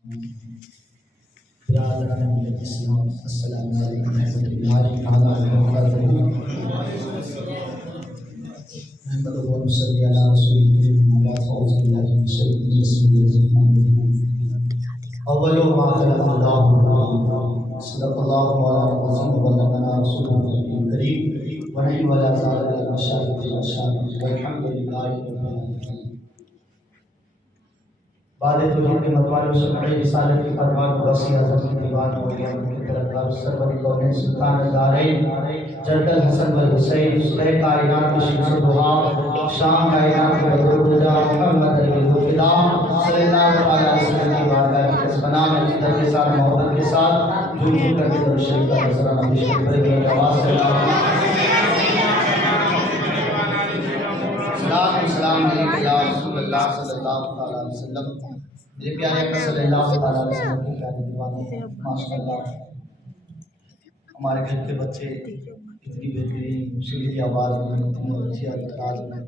السلام علیکم ورحمۃ اللہ تعالی وبرکاتہ۔ محمد صلی اللہ علیہ وسلم۔ اول ما خلق اللہ صدق اللہ العظیم وبلغنا رسولہ الکریم ونحن علی ذلک من الشاہدین والحمد للہ رب العالمین۔ بعد توحید کے متوالے و سمعی رسالت کی فرمان وسیع اعظم کی دیوان و قیامت کی طرفدار سرور کونین سلطان الدارین جد الحسن والحسین صلح کائنات کی شمس دعا شام کائنات کی بدر رجا محمد علی الفدا صلی اللہ علیہ وسلم کی بارگاہ کی قسمنا میں عزت کے ساتھ محبت کے ساتھ جھوم جھوم کر کے درود شریف کا نذرانہ پیش کرتے ہوئے آواز سے سلام علیکم یا رسول اللہ صلی اللہ علیہ وسلم۔ میرے پیارے آقا صلی اللہ علیہ وسلم کی پیاری دیوانے ماشاءاللہ ہمارے گھر کے بچے اتنی بہترین سریلی آواز میں اتنی اچھی انداز میں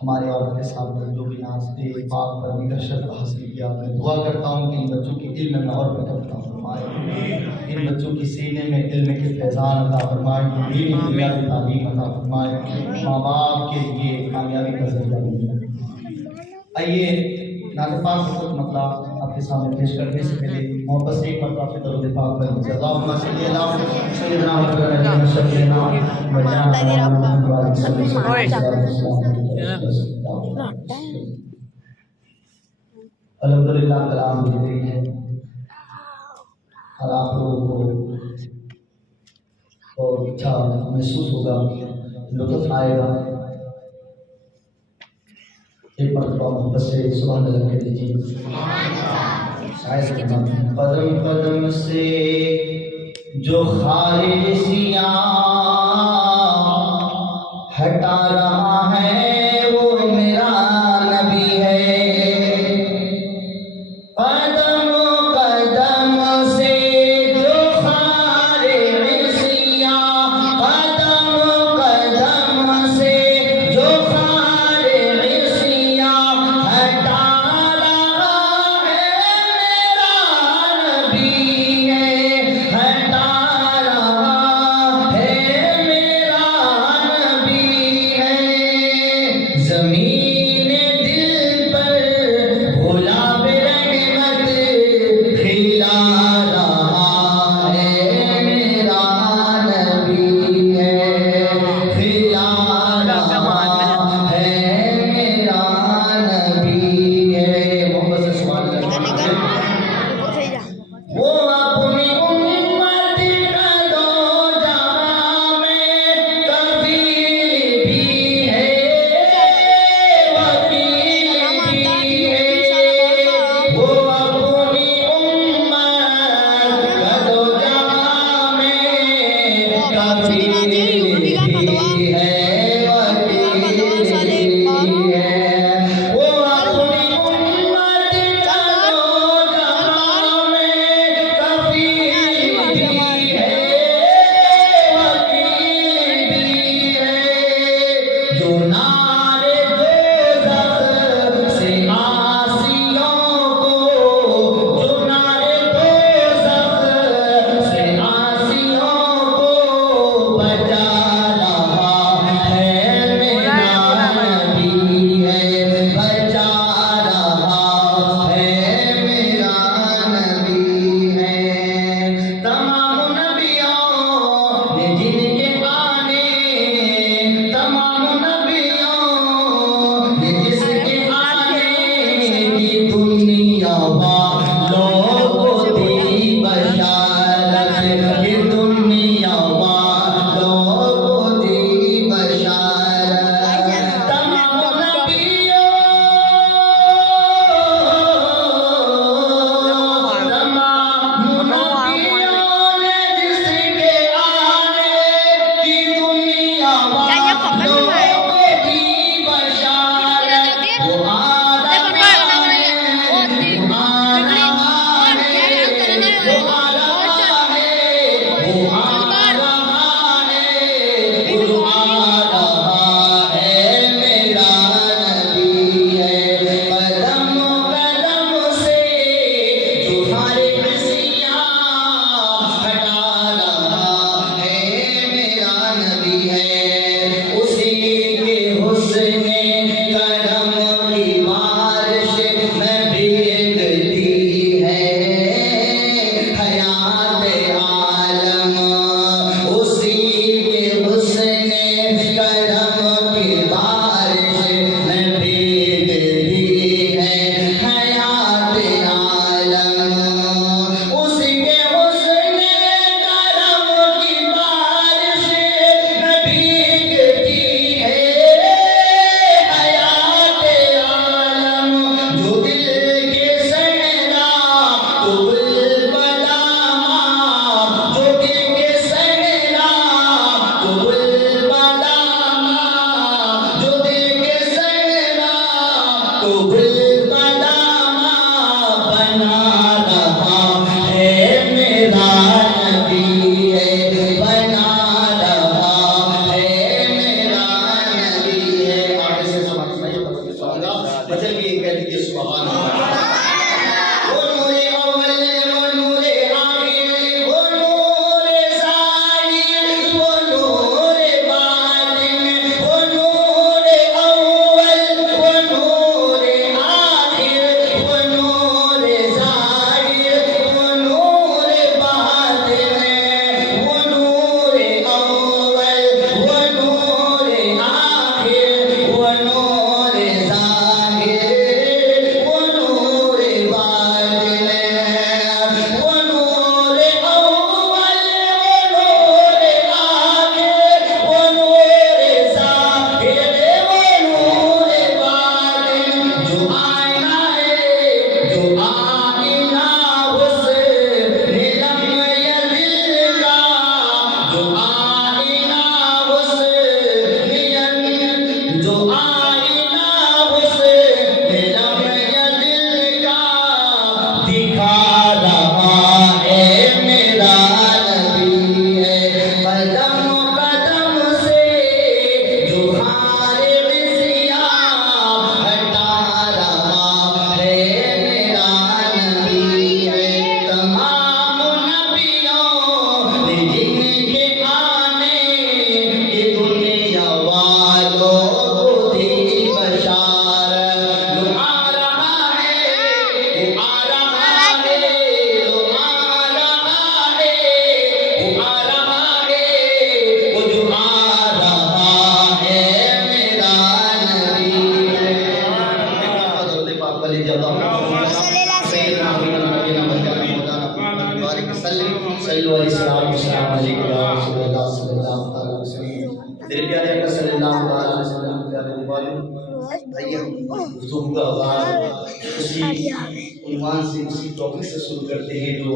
ہمارے عورت کے سامنے جو بھی ناچتے پاک پرمی کا شرف حاصل کیا، میں دعا کرتا ہوں کہ ان بچوں کے علم میں اور بڑھتا فرمائے، ان بچوں کی سینے میں علم کے فیضان عطا فرمائے، دینی بنیادی تعلیم عطا فرمائے، ماں باپ کے لیے کامیابی کا ذریعہ بنے۔ آئیے نعت پاک کا مطلب آپ کے سامنے پیش کرنے سے پہلے محبت سے ایک مرتبہ سے درود پاک پر اللہم صلی علی سیدنا محمد شفیعنا الحمدللہ کلام بہترین ہے اور آپ لوگوں کو اور اچھا محسوس ہوگا، لطف آئے گا۔ ایک مرتبہ محبت سے سبحان اللہ کہہ دیجیے۔ قدم قدم سے جو خارج سیاہ ہٹا رہا ہے وہ میرا نبی ہے۔ قدم قدم سے جو خارج سیاہ، قدم قدم سے جو خارج سیاہ ہٹا رہا ہے میرا نبی ہے، ہٹا رہا ہے میرا نبی ہے۔ زمین دل پر گلاب رحمت کھلا رہا ہے میرا نبی ہے، کھلا رہا ہے میرا نبی ہے۔ محبت سے سبحان اللہ۔ وہ اپنی امت کا دو جہاں میں کفیل بھی ہے، وکیل بھی ہے۔ وہ اپنی امت کا دو جہاں میں کفیل بھی ہے، وکیل بھی ہے۔ وہ اپنی امت کا دو جہاں میں کفیل بھی ہے، وکیل بھی ہے۔ جو نعرے دوزخ سے عاصیوں کو، جو نعرے دوزخ سے عاصیوں کو بچا رہا ہے میرا نبی ہے، بچا رہا ہے میرا نبی ہے۔ تمام نبیوں نے جن کے آنے، تمام نبیوں نے جس کے آنے کی دنیا والوں کو دی بشارت، یہ دنیا والوں کو دی بشارت۔ تمام نبیوں، تمام نبیوں نے جس کے آنے کی دنیا والوں کو دی بشارت۔ وہ آدم صلو علیہ السلام السلام علیکم یا رسول اللہ صلی اللہ علیہ وسلم. میرے پیارے آقا صلی اللہ علیہ وسلم پیارے والوں بھائی ہم گفتگو کا آغاز اسی عنوان سے اسی ٹاپک سے شروع کرتے ہیں جو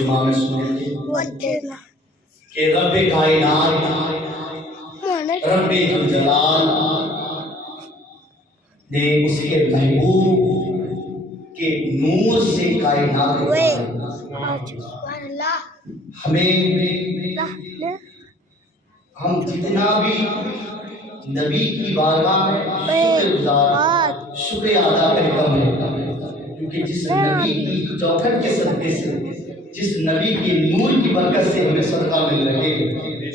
جمعہ میں سنے تھے کہ رب کائنات رب ذوالجلال نے اس کے محبوب کے نور سے کائنات ہمیں ہم جتنا بھی نبی کی بارگاہ میں شکر ادا کریں کم ہے، کیونکہ جس نبی کی چوکھٹ کے صدقے سے جس نبی کی نور کی برکت سے ہمیں صدقہ مل رہے ہیں،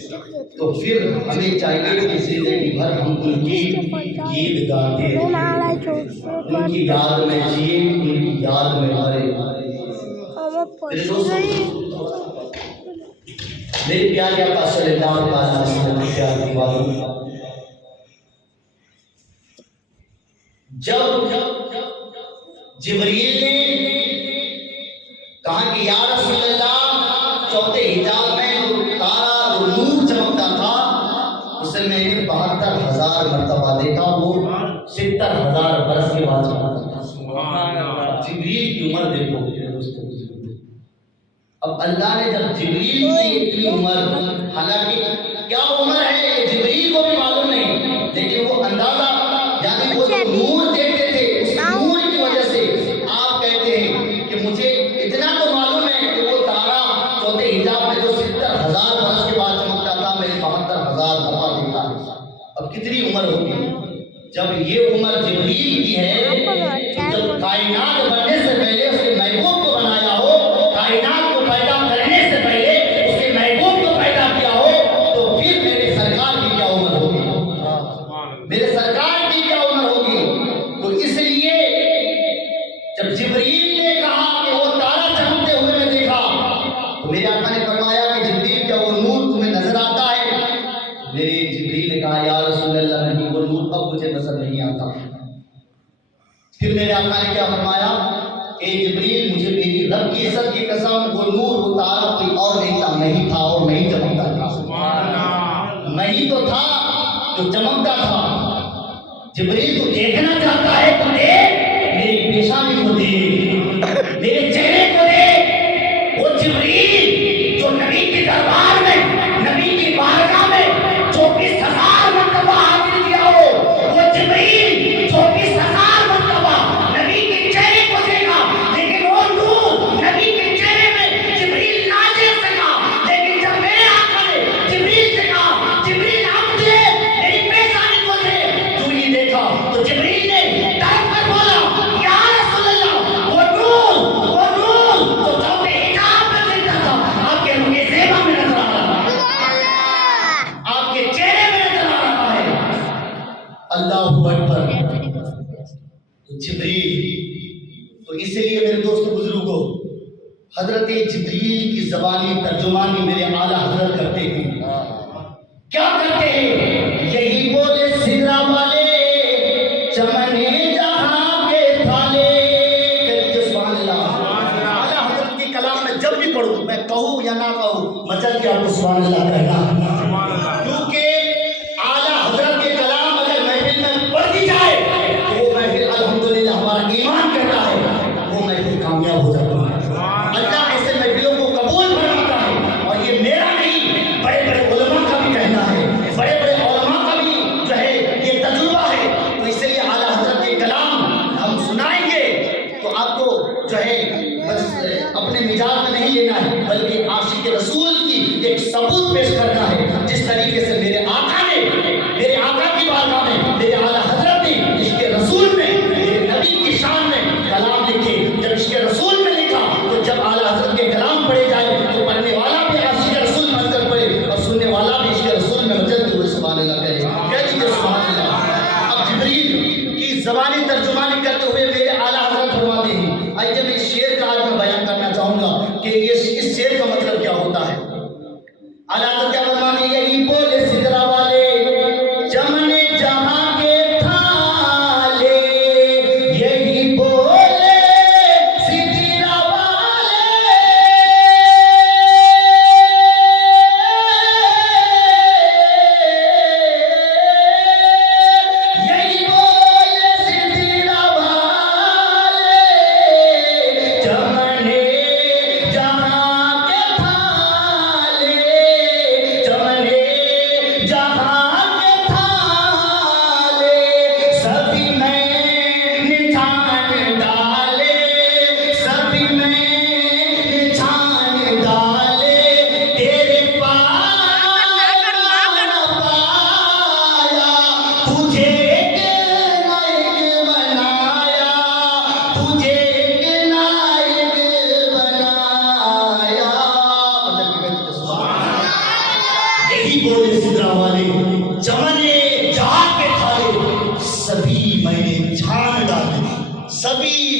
تو پھر ہمیں چاہیے کہ زندگی بھر ہم ان کی گیت گاتے رہیں، ان کی یاد میں جیے، ان کی یاد میں مرے. میرے پیارے آقا صلی اللہ علیہ وسلم کے پیارے والوں، جب جبریل نے کہا کہ یا رسول اللہ چوتھے حجاب میں جو تارا جو نور چمکتا تھا اسے میں نے 72,000 مرتبہ دیکھا، وہ 70,000 برس کے بعد چمکتا تھا. جبریل کی عمر دیکھو میرے دوستو. اب اللہ نے جب جبریل کی اتنی عمر، حالانکہ کیا عمر ہے یہ جبریل کو بھی معلوم نہیں، لیکن وہ اندازہ یعنی وہ جو نور دیکھتے تھے اس نور کی وجہ سے آپ کہتے ہیں کہ مجھے اتنا تو معلوم ہے کہ وہ تارا چوتھے حجاب میں جو 70,000 برس کے بعد چمکتا تھا میں نے 72,000 دفعہ دیکھا. اب کتنی عمر ہوگی جب یہ عمر جبریل کی ہے؟ جب کائنات بننے سے پہلے اس کے محبوب کو بنایا ہو، کائنات کو پیدا کرنے سے پہلے اس کے محبوب کو پیدا کیا ہو، تو پھر میرے سرکار کی کیا عمر ہوگی، میرے سرکار کی کیا عمر ہوگی. تو اس لیے جب جبریل نے کہا کہ وہ تارا چمکتے ہوئے میں دیکھا تو میرے آقا نے فرمایا کہ جبریل کیا وہ نور تمہیں نظر آتا ہے؟ میرے جبریل نے کہا یا رسول اللہ نہیں، وہ نور اب مجھے نظر نہیں آتا. پھر میرے آقا نے کیا فرمایا، اے جبریل مجھے میری رب کی عزت کی قسم وہ نور وہ تارا کوئی اور نہیں تھا، میں ہی تھا اور میں ہی چمکتا تھا. میں ہی تو تھا جو چمکتا تھا. جبریل تو دیکھنا چاہتا ہے تو دیکھ، میری پیشانی کو دیکھ، میرے چہرے کو دیکھ. وہ جبریل جو نبی کے دربار میں نبی کی بارگاہ میں 24,000 مرتبہ حاضری دیا ہو، وہ جبریل 24,000 مرتبہ نبی کے چہرے کو دیکھا، لیکن وہ نور نبی کے چہرے میں جبریل نہ دیکھ سکا. لیکن جب میرے آقا نے جبریل سے کہا جبریل اب دیکھ میری پیشانی کو دیکھ، تو یہ دیکھا تو جبریل نے ڈر کر بولا یا رسول اللہ وہ نور تو چوتھے حجاب میں دیکھتا تھا آپ کے روح زیبا میں نظر آ رہا ہے، آپ کے چہرے میں نظر آ رہا ہے. اللہ اکبر. جبریل تو اسی لیے میرے دوست بزرگوں حضرت جبریل کی زبانی ترجمانی میرے اعلیٰ حضرت کرتے ہیں. کیا کرتے ہیں؟ یہی بولے سدرا والے چمنے جہاں کے تھالے. کہتے سبحان اللہ. اعلیٰ حضرت کی کلام میں جب بھی پڑھوں میں کہوں یا نہ کہوں مچل کے آپ کو سبحان اللہ کہنا، کیونکہ اعلیٰ حضرت کے کلام اگر محفل میں پڑھ دی جائے تو وہ محفل الحمدللہ ہمارا ایمان کہتا ہے وہ محفل کامیاب ہو جاتا ہے. اللہ ایسے محفلوں کو قبول فرماتا ہے. اور یہ میرا نہیں، بڑے بڑے علماء کا بھی کہنا ہے، بڑے بڑے علماء کا بھی جو ہے یہ تجربہ ہے. تو اس لیے اعلیٰ حضرت کے کلام ہم سنائیں گے تو آپ کو جو ہے بس اپنے مزاج میں نہیں لینا ہے، بلکہ عاشق رسول کی ایک ثبوت پیش کرنا ہے. جس طریقے سے میرے آقا نے میرے آقا کی بارگاہ میں میرے اعلیٰ حضرت نے عشق رسول میں میرے نبی کی شان میں کلام لکھے. جب عشق رسول میں لکھا تو جب اعلیٰ حضرت کے کلام پڑھے جائے تو پڑھنے والا بھی عشق رسول میں منظر پڑے اور سننے والا بھی عشق رسول میں منظر ہوئے سبحان اللہ کہے. کہہ دیجیے سبحان اللہ. اب جبریل کی زبانی ترجمانی کرتے ہوئے میرے اعلیٰ حضرت فرماتے ہیں. آئیے میں اس شعر کا آج میں بیان کرنا چاہوں گا کہ اس شعر کا مطلب کیا ہوتا ہے. اعلیٰ حضرت کیا فرماتے ہیں؟ یہی بولے سدرا والے چمنے جہاں کے تھالے، یہی بولے سدرا والے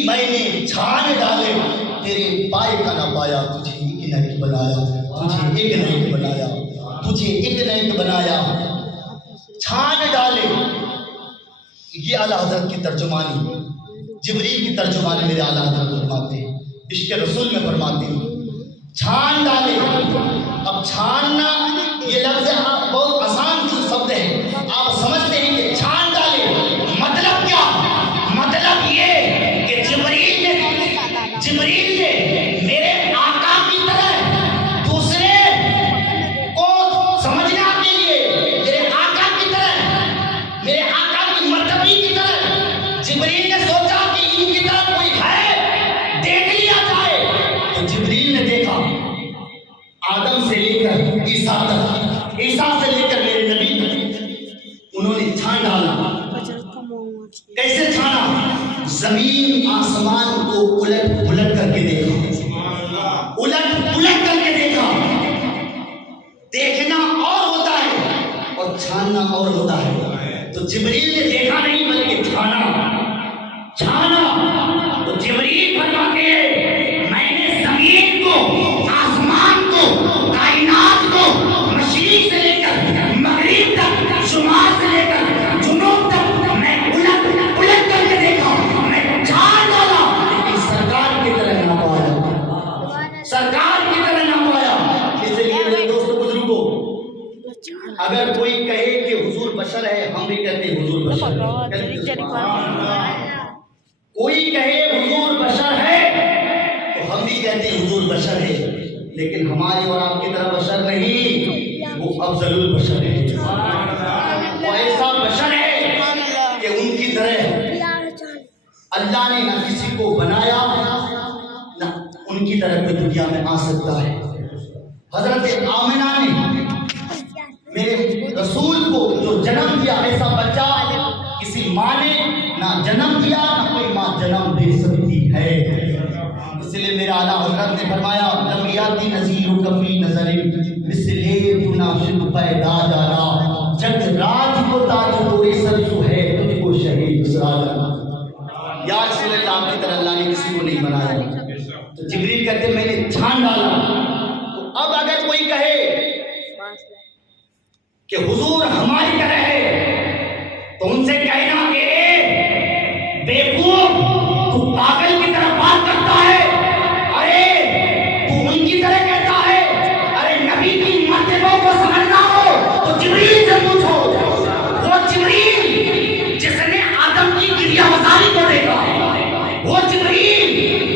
میں نے چھان ڈالے تیرے پائے کا نہ پایا، تجھے ایک نہ ایک بنایا، تجھے ایک نہ ایک بنایا، تجھے ایک نہ ایک بنایا، چھان ڈالے۔ یہ اعلیٰ حضرت کی ترجمانی، جبریل کی ترجمانی میرے اعلیٰ حضرت فرماتے ہیں، عشق رسول میں فرماتے ہیں چھان ڈالے۔ اب چھاننا یہ لفظ بہت آسان شبد ہے، آپ سمجھتے ہیں کہ چھان ڈالے مطلب کیا؟ مطلب یہ کہ جبریل نے میرے آقا کی طرح دوسرے کو سمجھنا کے لیے، میرے آقا کی طرح، میرے آقا کی مرتبی کی طرح جبریل نے سوچا کہ ان کی طرح کوئی ہے، دیکھ لیا جائے۔ تو جبریل نے دیکھا آدم سے لے کر عیسیٰ تک، عیسیٰ سے لے کر میرے نبی تک، انہوں نے چھان ڈالا۔ کیسے چھانا؟ زمین آسمان کو الٹ پلٹ کر کے دیکھا، الٹ پلٹ کر کے دیکھا۔ دیکھنا اور ہوتا ہے اور چھاننا اور ہوتا ہے۔ تو جبریل نے دیکھا نہیں بلکہ چھانا۔ تو جبریل فرماتے ہیں میں نے زمین کو، آسمان کو، کائنات کو، مشرق سے لے کر مغرب تک، شمال سے لے کر جنوب تک میں الٹ کر کے دیکھا، میں چھان ڈالا، لیکن سرکار کی طرح نہ پایا، سرکار کی طرح نہ پایا۔ اس لیے میرے دوستو بزرگوں، اگر کوئی کہے کہ حضور بشر ہے، ہم بھی کہتے ہیں حضور بشر ہے۔ کوئی کہے حضور بشر ہے تو ہم بھی کہتے ہیں حضور بشر ہے، لیکن ہماری اور آپ کی طرح بشر نہیں، وہ افضل البشر ہے، وہ ایسا بشر ہے کہ ان کی طرح اللہ نے نہ کسی کو بنایا، نہ ان کی طرح کوئی دنیا میں آ سکتا ہے۔ حضرت آمنہ نے میرے رسول کو جو جنم دیا، ایسا بچہ کسی ماں نے نہ جنم دیا، نہ کوئی ماں جنم دے سکتی ہے۔ اس لیے میرا اعلیٰ حضرت نے فرمایا لم یاتی نذیر کفی نظر مثلے منافق پیدا جانا، جگ راج کو تاج کوئی سر جو ہے تجھ کو شہید سراجا۔ یا رسول اللہ، آپ کی طرح اللہ نے کسی کو نہیں بنایا۔ تو جبریل کہتے میں نے چھان ڈالا۔ تو اب اگر کوئی کہے کہ حضور ہماری طرح ہے تو ان سے کہنا کہ بیوقوف، تو پاگل کی طرح بات کرتا ہے، ارے تو ان کی طرح کہتا ہے، ارے نبی کی مرتبوں کو سمجھنا ہو تو جبریل سے پوچھو۔ وہ جبریل جس نے آدم کی گریہ وزاری کو دیکھا، وہ جبریل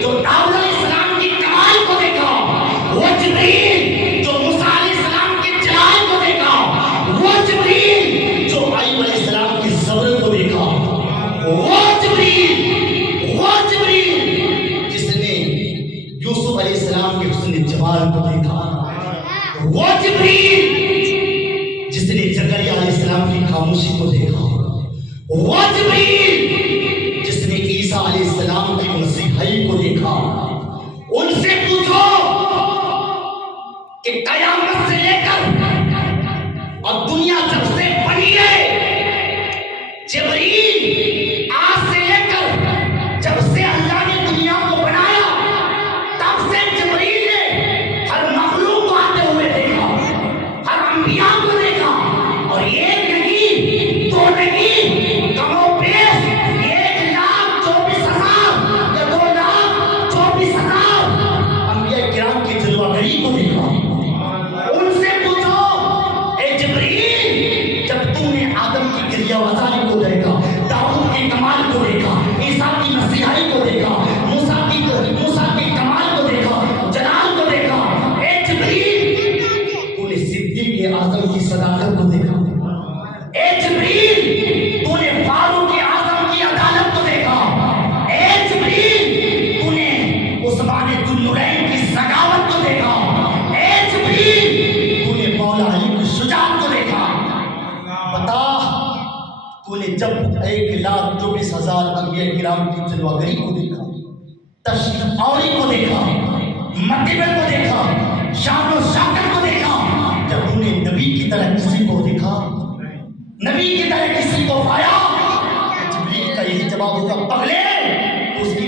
جو داؤد علیہ السلام کی کمال کو دیکھا، وہ جبریل جو موسیٰ علیہ السلام کے جلال کو دیکھا، وہ جبریل جو ایوب علیہ السلام کی صبر کو دیکھا، وہ جبریل جس نے یوسف علیہ السلام کے حسن جمال کو دیکھا، وہ جبریل جس نے زکریا علیہ السلام کی خاموشی کو دیکھا، وہ جبریل جس نے عیسیٰ علیہ السلام کی مسیحائی کو دیکھا۔ ان سے پوچھو کہ قیامت سے لے کر اب دنیا جب سے بنی ہے، جبریل آج سے لے کر جب سے اللہ نے دنیا کو بنایا، تب سے جبریل نے ہر مخلوق کو آتے ہوئے دیکھا، ہر انبیاء کو دیکھا، اور ایک نہیں، دو نہیں، کم و بیش 1,24,000 یا 2,24,000 انبیاء کرام کی جلوہ گری کو دیکھا۔ ان سے پوچھو اے جبریل، جب تم نے آدم کی گریہ وزاری کو دیکھا، داؤد کے کمال کو دیکھا، عیسیٰ کی مسیحائی کو دیکھا، موسیٰ کے کمال کو دیکھا، جلال کو دیکھا، اے جبریل تو نے صدیق اعظم کی صداقت کو دیکھا، اے جبریل تو نے فاروق اعظم کی عدالت کو دیکھا، اے جبریل تو نے عثمان ذو النورین کی سخاوت کو دیکھا، اے جبریل تو نے مولا علی کی شجاعت کو دیکھا۔ بتا تو نے جب 1,24,000 انبیاء کرام کی جلوہ گری کو دیکھا، تشریف آوری کو دیکھا، مرتبے کو دیکھا، شان و شوکت کو دیکھا، جب تم نے نبی کی طرح کسی کو دیکھا، نبی کی طرح کسی کو پایا، جبریل کا یہی جواب ہوگا پگلے، اس کی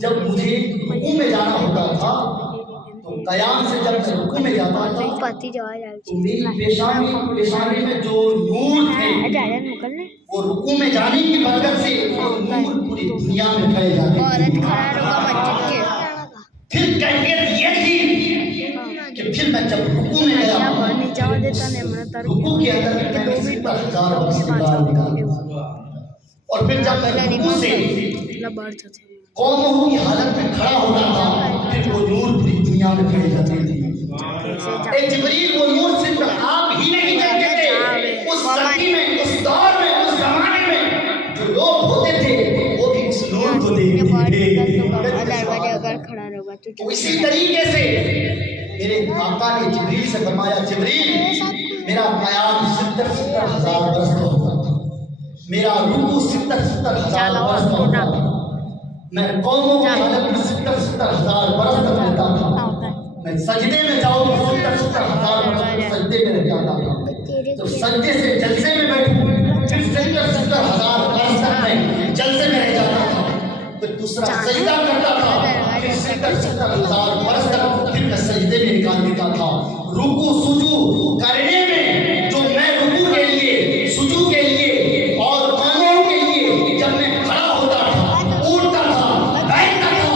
جب مجھے رکوع میں جانا ہوتا تھا تو قیام سے جب میں رکوع میں جاتا تھا تو میری پیشانی میں جو نور تھے وہ رکوع میں جانے کی برکت سے وہ نور پوری دنیا میں پھیل جاتے تھے۔ پھر کیفیت یہ تھی کہ پھر میں جب رکوع میں گیا رکوع کے اندر میں 70,000 برس گزار دیا، اور پھر جب میں رکوع سے قوموں کی حالت میں کھڑا ہوتا تھا پھر وہ نور پوری دنیا میں پھیل جاتی تھی۔ اے جبریل، وہ نور صرف آپ ہی نہیں دیکھتے تھے، اس سردی میں، اس دور میں، اس زمانے میں جو لوگ ہوتے تھے وہ بھی اس نور کو دیکھتے تھے۔ تو اسی طریقے سے میرے آقا نے جبریل سے فرمایا، جبریل میرا قیام 70,000 برس کا ہوتا تھا، میرا رکوع 70,000 برس کا ہوتا تھا، میں قوموں کی حالت میں 70,000 برس تک رہتا تھا، میں سجدے میں جاؤں تو 70,000 برس تک سجدے میں رہ جاتا تھا، تو سجدے سے جلسے میں بیٹھوں پھر 70,000 برس تک میں جلسے میں رہ جاتا تھا، پھر دوسرا سجدہ کرتا تھا، پھر 70,000 برس تک پھر میں سجدے میں نکال دیتا تھا۔ رکوع سجود کرنے میں جو میں رکوع کے لیے، سجود کے لیے اور قوموں کے لیے جب میں کھڑا ہوتا تھا، اٹھتا تھا، بیٹھتا تھا،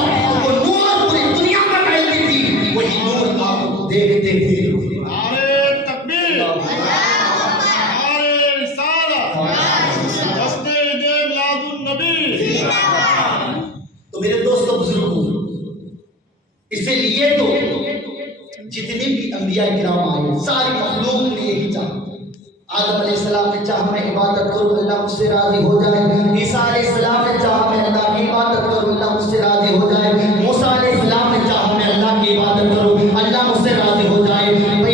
وہ نور پوری دنیا میں پھیلتی تھی، وہی نور آپ دیکھتے تھے۔ نعرہ تکبیر، نعرہ رسالت، تسبیح میلاد النبی۔ تو میرے دوستوں بزرگوں، اسی لیے تو جتنے بھی انبیاء کرام آئے ساری مخلوق نے یہی چاہا۔ آدم علیہ السلام نے چاہا میں عبادت کروں اللہ مجھ سے راضی ہو جائے، عیسیٰ علیہ السلام نے چاہا میں اللہ کی عبادت کروں اللہ مجھ سے راضی ہو جائے، موسیٰ علیہ السلام نے چاہا میں اللہ کی عبادت کروں اللہ مجھ سے راضی ہو جائے،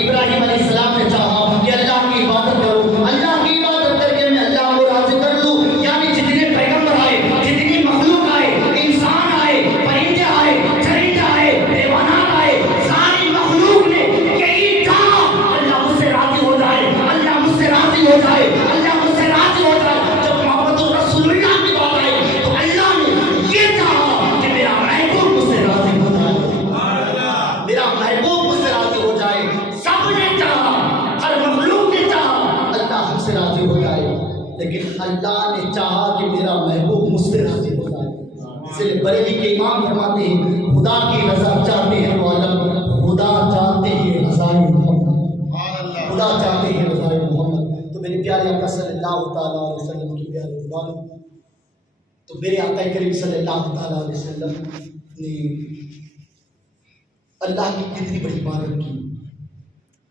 ابراہیم علیہ السلام نے چاہا کہ اللہ کی عبادت کروں اللہ کی عبادت کر کے میں اللہ کو راضی کر لوں۔ یعنی جتنے پیغمبر آئے، جتنی مخلوق آئے، انسان آئے، پرندے آئے، چرندے آئے، حیوانات آئے، ساری مخلوق نے یہی چاہا اللہ مجھ سے راضی ہو جائے اللہ مجھ سے راضی ہو جائے اللہ مجھ سے راضی ہو جائے۔ جب محمد رسول اللہ کی بات آئی تو اللہ نے یہ چاہا کہ میرا محبوب مجھ سے راضی ہو جائے، میرا محبوب مجھ سے راضی ہو جائے۔ سب نے چاہا، ہر مخلوق نے چاہا اللہ ہم سے راضی ہو جائے، لیکن اللہ نے چاہا کہ میرا محبوب مجھ سے راضی ہو جائے۔ اس لیے بریلی کے امام فرماتے ہیں خدا کی رضا چاہتے ہیں وہ عالم، خدا چاہتے ہیں رضائے محمد، خدا چاہتے ہیں رضائے محمد۔ تو میرے پیارے آقا صلی اللہ تعالیٰ علیہ وسلم کی پیارے زبان، تو میرے آقا کریم صلی اللہ تعالیٰ علیہ وسلم نے اللہ کی کتنی بڑی عبادت کی،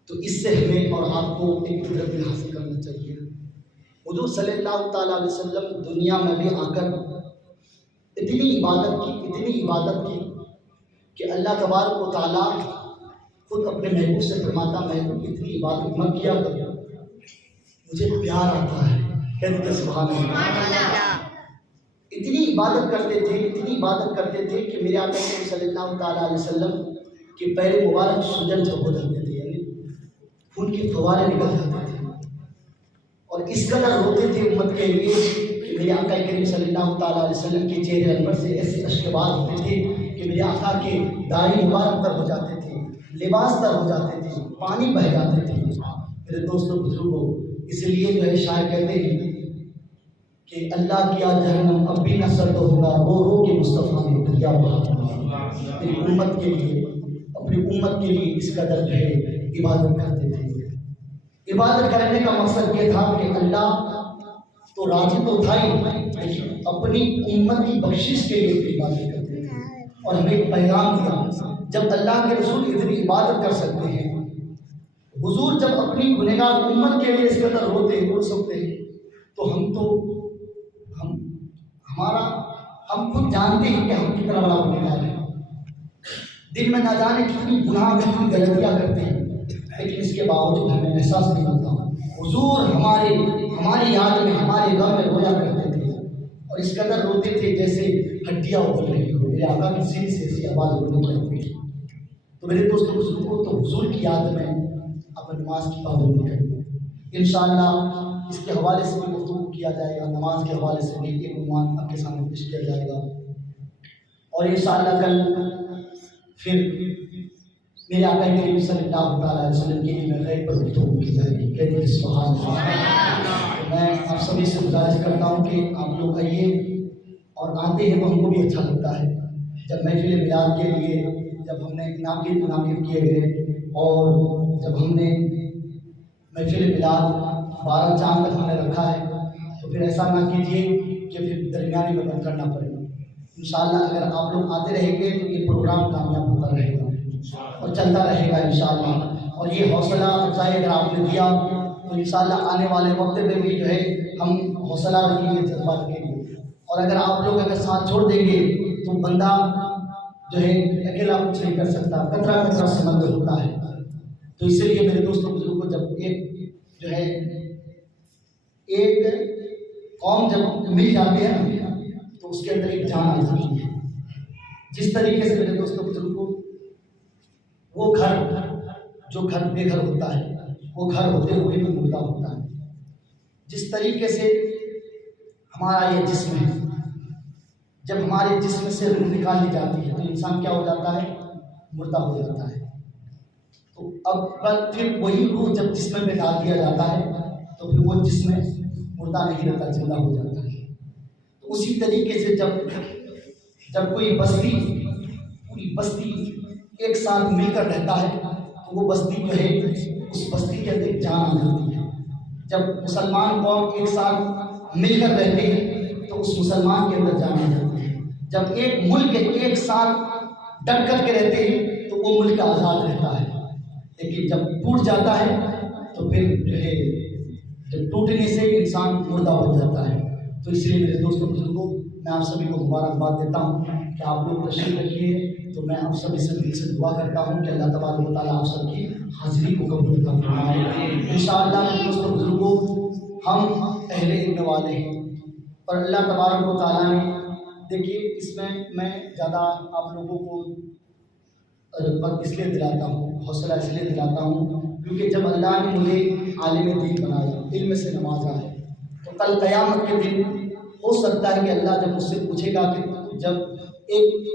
تو اس سے ہمیں اور آپ کو ایک قدرت حاصل کرنا چاہیے۔ حضور صلی اللہ تعالیٰ علیہ وسلم دنیا میں بھی آ کر اتنی عبادت کی کہ اللہ تبارک و تعالیٰ خود اپنے محبوب سے فرماتا محبوب اتنی عبادت مت کیا کرو مجھے پیار آتا ہے، کہتے ہیں سبحان اللہ۔ اتنی عبادت کرتے تھے کہ میرے آقا صلی اللہ تعالیٰ علیہ وسلم کے پیر مبارک سوجن سے ہو جاتے تھے، یعنی خون کے فوارے نکل جاتے تھے، اور اس قدر روتے تھے امت کے لیے کہ میرے آقا کریم صلی اللہ تعالیٰ علیہ وسلم کے چہرے انور سے ایسے اشکبار ہوتے تھے کہ میرے آقا کے داڑھی مبارک تر ہو جاتے تھے، لباس تر ہو جاتے تھے، پانی بہہ جاتے تھے۔ میرے دوستوں بزرگوں، اس لیے جو ہے شاعر کہتے ہیں کہ اللہ کیا جہنم اب بھی نہ سرد ہوگا، رو رو کے مصطفیٰ نے دریا بہا۔ میری امت کے لیے، اپنی امت کے لیے اس قدر جو ہے عبادت کرتے تھے۔ عبادت کرنے کا مقصد یہ تھا کہ اللہ تو راضی تو تھا ہی، لیکن اپنی امت کی بخشش کے لیے عبادت کرتے تھے، اور ہمیں ایک پیغام دیا جب اللہ کے رسول اتنی عبادت کر سکتے ہیں، حضور جب اپنی گنہگار امت کے لیے اس قدر رو سکتے ہیں، تو ہم خود جانتے ہیں کہ ہم کتنا بڑا گنہگار ہیں، دل میں نہ جانے کتنی گناہ کتنی غلطیاں کرتے ہیں، لیکن اس کے باوجود ہمیں احساس نہیں ہوتا۔ حضور ہماری یاد میں، ہمارے غم میں رویا کرتے تھے، اور اس قدر روتے تھے جیسے ہڈیاں ابل رہی ہو، میرے آقا کی سینے سے ایسی آواز رونے لگتی تھی۔ تو میرے دوستوں بزرگوں، تو حضور کی یاد میں اپنے نماز کی پابندی کریں۔ انشاءاللہ اس کے حوالے سے بھی گفتگو کیا جائے گا، نماز کے حوالے سے بھی ایک عنوان آپ کے سامنے پیش کیا جائے گا، اور انشاءاللہ کل پھر میرے آقا کریم صلی اللہ علیہ وسلم کے لیے غیب پر گفتگو کی جائے گی. کہتے ہیں سبحان اللہ. میں آپ سبھی سے گزارش کرتا ہوں کہ آپ لوگ آئیے، اور آتے ہیں تو ہم کو بھی اچھا لگتا ہے. جب محفل میلاد کے لیے جب ہم نے انعقاد منعقد کیے گئے، اور جب ہم نے محفل میلاد 12 چاند تک ہم نے رکھا ہے، تو پھر ایسا نہ کیجیے کہ پھر درمیانی میں بند کرنا پڑے گا. انشاءاللہ اگر آپ لوگ آتے رہیں گے تو یہ پروگرام کامیاب ہوتا رہے گا اور چلتا رہے گا انشاءاللہ. اور یہ حوصلہ افزائی اگر آپ نے دیا تو انشاءاللہ آنے والے وقت میں بھی جو ہے ہم حوصلہ رکھیں گے، جذبات کے لیے. اور اگر آپ لوگ اگر ساتھ چھوڑ دیں گے تو بندہ جو ہے اکیلا کچھ نہیں کر سکتا، قطرہ قطرہ سمندر ہوتا ہے. تو اس لیے میرے دوستوں بزرگوں، جب ایک جو ہے ایک قوم جب مل جاتی ہے نا تو اس کے اندر ایک جان آ جاتی ہے. جس طریقے سے میرے دوستوں بزرگوں، وہ گھر جو گھر بے گھر ہوتا ہے وہ گھر ہوتے ہوئے بھی مردہ ہوتا ہے. جس طریقے سے ہمارا یہ جسم ہے، جب ہمارے جسم سے روح نکال لی جاتی ہے تو انسان کیا ہو جاتا ہے؟ مردہ ہو جاتا ہے. تو اب پھر وہی روح جب جسم میں ڈال دیا جاتا ہے تو پھر وہ جسم مردہ نہیں رہتا، زندہ ہو جاتا ہے. تو اسی طریقے سے جب کوئی بستی، پوری بستی ایک ساتھ مل کر رہتا ہے تو وہ بستی جو ہے اس بستی کے اندر جان آ جاتی ہے. جب مسلمان قوم ایک ساتھ مل کر رہتے ہیں تو اس مسلمان کے اندر جان آ جاتی ہے. جب ایک ملک ایک ساتھ ڈٹ کر کے رہتے ہیں تو وہ ملک آزاد رہتا ہے. لیکن جب ٹوٹ جاتا ہے تو پھر جو ہے جب ٹوٹنے سے انسان مردہ ہو جاتا ہے. تو اس لیے میرے دوستوں بزرگوں، میں آپ سبھی کو مبارکباد دیتا ہوں کہ آپ لوگ تشریف رکھیے. تو میں آپ سبھی سے دل سے دعا کرتا ہوں کہ اللہ تبارک و تعالیٰ آپ سب کی حاضری کو قبول فرمائے. انشاءاللہ میرے دوستوں بزرگوں، ہم اہل علم والے ہیں، اور اللہ تبارک و تعالیٰ نے دیکھیے اس میں زیادہ آپ لوگوں کو اس لیے دلاتا ہوں، حوصلہ اس لیے دلاتا ہوں کیونکہ جب اللہ نے مجھے عالم دین بنایا، علم سے نوازا ہے، تو کل قیامت کے دن ہو سکتا ہے کہ اللہ جب مجھ سے پوچھے گا کہ جب ایک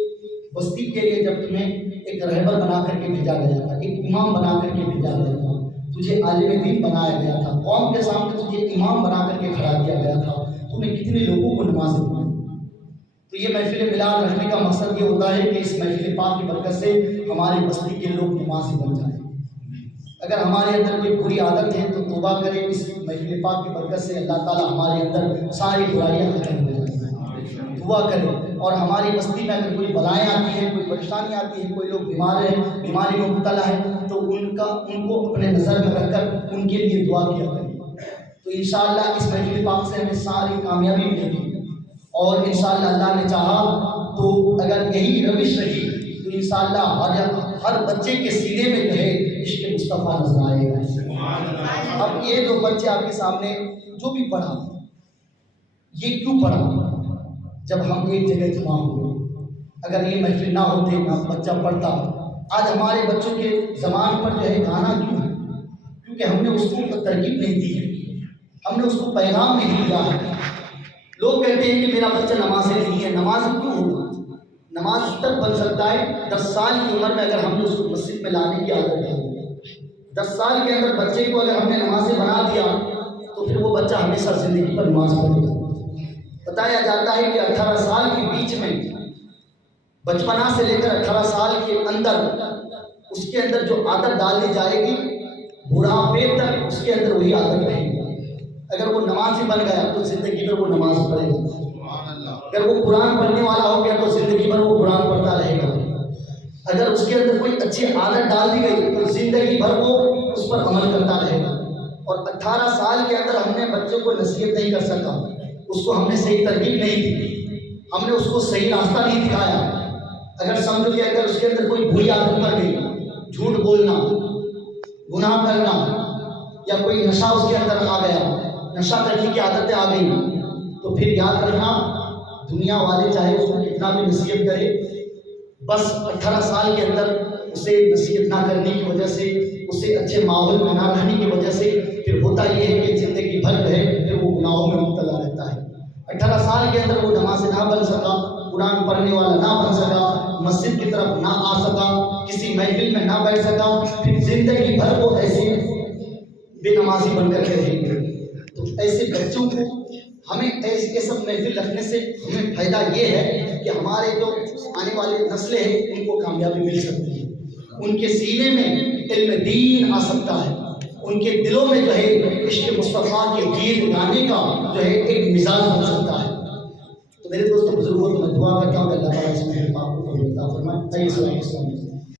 بستی کے لیے جب تمہیں ایک رہبر بنا کر کے بھیجا گیا تھا، ایک امام بنا کر کے بھیجا گیا تھا، تجھے عالم دین بنایا گیا تھا، قوم کے سامنے تجھے امام بنا کر کے کھڑا کیا گیا تھا، تم نے کتنے لوگوں کو نماز پڑھائی. تو یہ محفل میلاد رکھنے کا مقصد یہ ہوتا ہے کہ اس محفل پاک کی برکت سے ہماری بستی کے لوگ نمازی بن جائیں. اگر ہمارے اندر کوئی بری عادت ہے تو توبہ کریں. اس محفل پاک کی برکت سے اللہ تعالیٰ ہمارے اندر ساری برائیاں ختم ہو جاتی ہیں. دعا کریں. اور ہماری بستی میں اگر کوئی بلائیں آتی ہیں، کوئی پریشانی آتی ہے، کوئی لوگ بیمار ہیں، بیماری میں مبتلا ہے، تو ان کو اپنے نظر میں رکھ کر ان کے لیے دعا کیا کریں. تو انشاءاللہ اس محفل پاک سے ہمیں ساری کامیابی ملے گی. اور انشاءاللہ اللہ نے چاہا تو اگر یہی روش رہی تو انشاءاللہ ہر بچے کے سینے میں جو ہے عشق مصطفیٰ نظر آئے گا. اب یہ جو بچے آپ کے سامنے جو بھی پڑھا، یہ کیوں پڑھا؟ جب ہم ایک جگہ جمع ہوئے، اگر یہ محفل نہ ہوتے، نہ بچہ پڑھتا، آج ہمارے بچوں کے زبان پر جو ہے گانا کیوں ہے؟ کیونکہ ہم نے اس کو ترغیب نہیں دی ہے، ہم نے اس کو پیغام نہیں دیا ہے. لوگ کہتے ہیں کہ میرا بچہ نمازیں نہیں ہے. نماز کیوں ہوگا؟ نماز تب بن سکتا ہے 10 سال کی عمر میں اگر ہم نے اس کو مسجد میں لانے کی عادت ڈالی. 10 سال کے اندر بچے کو اگر ہم نے نمازیں بنا دیا تو پھر وہ بچہ ہمیشہ زندگی پر نماز پڑھے گا. بتایا جاتا ہے کہ 18 سال کے بیچ میں، بچپنا سے لے کر 18 سال کے اندر اس کے اندر جو عادت ڈال دی جائے گی، بڑھاپے تک اس کے اندر وہی عادت رہے گی. اگر وہ نمازی بن گیا تو زندگی بھر وہ نماز پڑھے گا. اگر وہ قرآن پڑھنے والا ہو گیا تو زندگی بھر وہ قرآن پڑھتا رہے گا. اگر اس کے اندر کوئی اچھی عادت ڈال دی گئی تو زندگی بھر وہ اس پر عمل کرتا رہے گا. اور 18 سال کے اندر ہم نے بچوں کو نصیحت نہیں کر سکا، اس کو ہم نے صحیح ترغیب نہیں دی، ہم نے اس کو صحیح راستہ نہیں دکھایا. اگر سمجھو کہ اگر اس کے اندر کوئی بری عادت پڑ گئی، جھوٹ بولنا، گناہ کرنا، یا کوئی نشہ اس کے اندر آ گیا، نشہ کرنے کی عادتیں آ گئی، تو پھر یاد رکھنا دنیا والے چاہے اس کو کتنا بھی نصیحت کرے، بس 18 سال کے اندر اسے نصیحت نہ کرنے کی وجہ سے، اسے اچھے ماحول میں نہ رہنے کی وجہ سے پھر ہوتا یہ ہے کہ زندگی بھر ہے پھر وہ گناہوں میں مبتلا رہتا ہے. 18 سال سال کے اندر وہ نماز نہ بن سکا، قرآن پڑھنے والا نہ بن سکا، مسجد کی طرف نہ آ سکا، کسی محفل میں نہ بیٹھ سکا، پھر زندگی بھر وہ ایسے بے نمازی بن کر کے رہیں گے۔ تو ایسے بچوں کو ہمیں ایسے سب محفل رکھنے سے ہمیں فائدہ یہ ہے کہ ہمارے جو آنے والے نسلیں ہیں ان کو کامیابی مل سکتی ہے، ان کے سینے میں علم دین آ سکتا ہے، ان کے دلوں میں جو ہے عشق مصطفیٰ کے گیت گانے کا جو ہے ایک مزاج بن سکتا ہے۔ تو میرے دوستوں بزرگوں تو میں دعا کرتا ہوں کہ اللہ تعالیٰ اس میں پاک کو عطا فرمائے۔